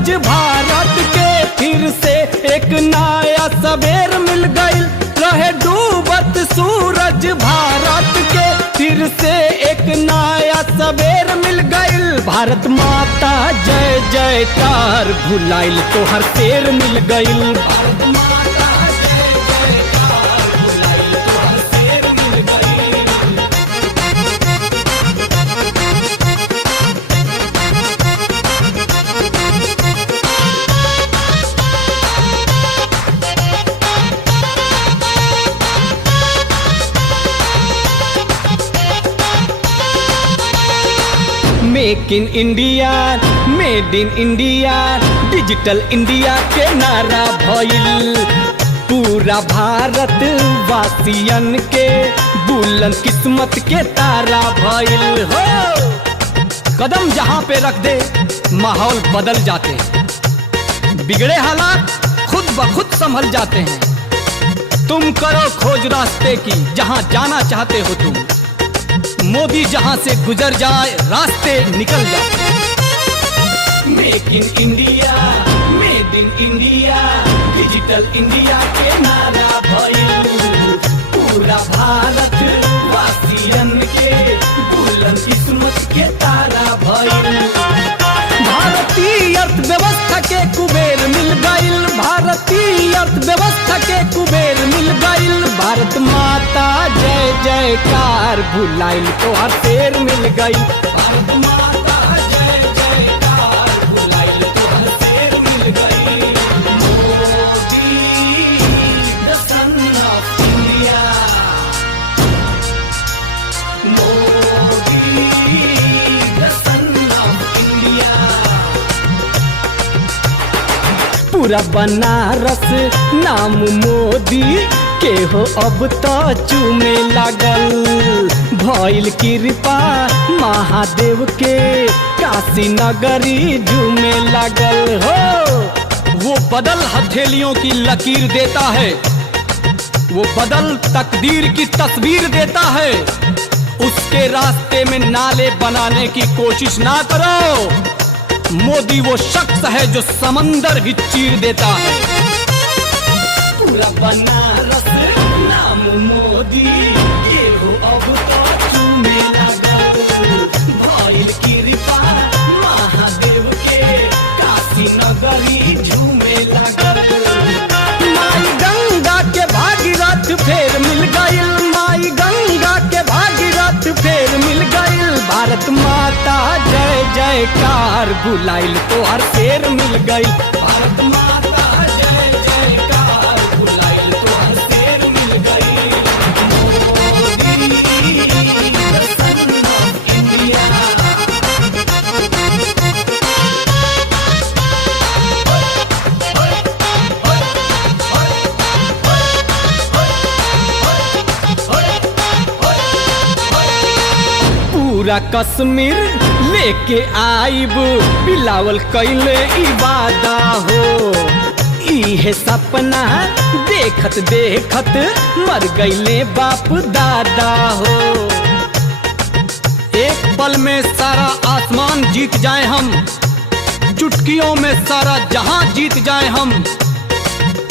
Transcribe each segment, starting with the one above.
सूरज भारत के, फिर से एक नया सवेर मिल गई। रहे डूबत सूरज भारत के, फिर से एक नया सवेर मिल गई। भारत माता जय जयकार, भुलाइल तो हर शेर मिल गई। भारत माता जय जयकार, भुलाइल तो हर शेर मिल गई। Make in India, made in India, digital India के नारा भइल। पूरा भारत वासियन के बुलंद किस्मत के तारा भइल हो। कदम जहां पे रख दे माहौल बदल जाते हैं, बिगड़े हालात खुद ब खुद संभल जाते हैं। तुम करो खोज रास्ते की, जहां जाना चाहते हो तुम। मोदी जहां से गुजर जाए रास्ते निकल जाए। Make in India, made in India, digital India के नारा भइल। पूरा भारत वासियन के बुलंद किस्मत के तारा भइल। भारतीय अर्थव्यवस्था के कुबेर मिल गइल, भारतीय अर्थव्यवस्था के कुबेर मिल गइल। भारत माता जय जयकार, भुलाइल तो हर शेर मिल गई। भारत माता जय जयकार, भुलाइल तो हर शेर मिल गई। Modi the son of India, Modi the son of India. पूरा बनारस नाम मोदी के हो अब तो चूमे लागल। भइल कृपा महादेव के, काशी नगरी झूमे लागल हो। वो बदल हथेलियों की लकीर देता है, वो बदल तकदीर की तस्वीर देता है। उसके रास्ते में नाले बनाने की कोशिश ना करो। मोदी वो शख्स है जो समंदर भी चीर देता है। पूरा बनारस नाम मोदी के हो अब तो चूमे लागल। भइल कृपा महादेव के, काशी नगरी झूमे लागल। माई गंगा के भागीरथ फेर मिल गइल, माई गंगा के भागीरथ फेर मिल गइल। भारत माता जय जयकार, भुलाइल तो हर शेर मिल गई। भारत माता जय जयकार, भुलाइल तो हर शेर मिल गई। Modi the son of India. पूरा कश्मीर लेके आइब, बिलावल कैले इबादा हो। इहे सपना देखत देखत मर गईले बाप दादा हो। एक पल में सारा आसमान जीत जाए हम, चुटकियों में सारा जहां जीत जाए हम।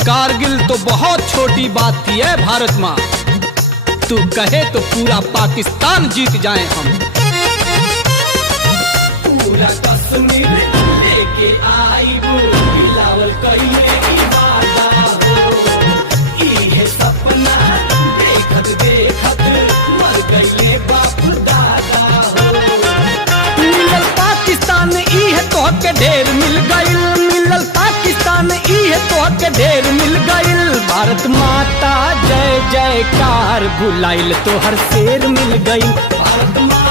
कारगिल तो बहुत छोटी बात थी है भारत माँ, तू कहे तो पूरा पाकिस्तान जीत जाए हम। पूरा कश्मीर लेके आइब, बिलावल कैले इबादा हो। इहे सपना देखत देखत मर गईले बाप दादा हो। मिलल पाकिस्तान इहे तोहके ढेर मिल गइल, मिलल पाकिस्तान इहे तोहके ढेर मिल गइल। भारत माता जय जयकार, भुलाइल तो हर शेर मिल गई। भारत माता